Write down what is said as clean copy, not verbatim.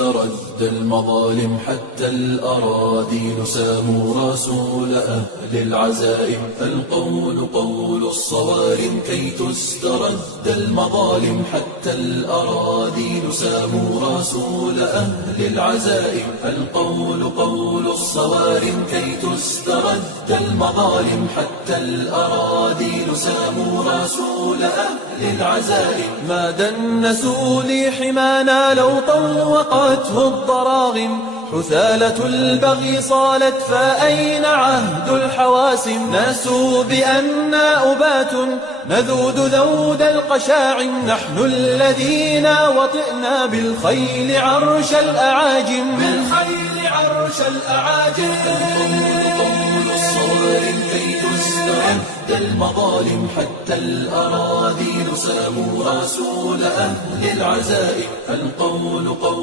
تسترد المظالم حتى الأراضين ساموا رسول أهل العزائم. القول قول الصوارم كي تسترد المظالم حتى الأراضين ساموا رسول أهل العزائم. القول قول الصوارم كي تسترد المظالم حتى الأراضين ساموا رسول أهل العزائم. ما دنسوا لي حمانا لو طوقته الضراغم. حثالة البغي صالت فأين عهد الحواسم. ناسوا بأننا أبات نذود ذود القشاعم. نحن الذين وطئنا بالخيل عرش الأعاجم. بالخيل عرش الأعاجم. قول الصوارم كي تسترد المظالم حتى الأراضين ساموا رسول أهل العزائم. القول قول